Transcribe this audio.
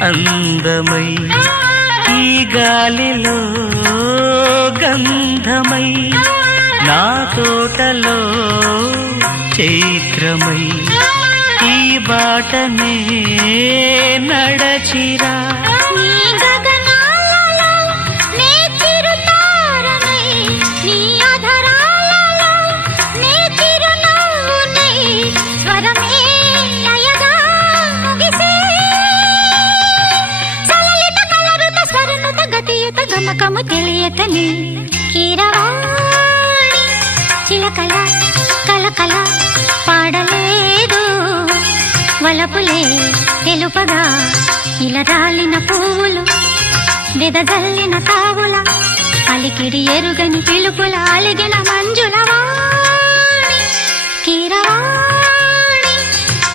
అందమై ఈ గాలిలో గంధమై నా తోటలో చైత్రమై ఈ బాటనే నడచిరా గమకము తెలియతని కీరవాణి చిలకల కలకల పాడలేదు వలపులే తెలుపగా ఇలా రాలిన పువ్వులు వెదజల్లిన తావుల అలికిడి ఎరుగని పిలుపుల అలిగిన మంజుల వాణి కీరవాణి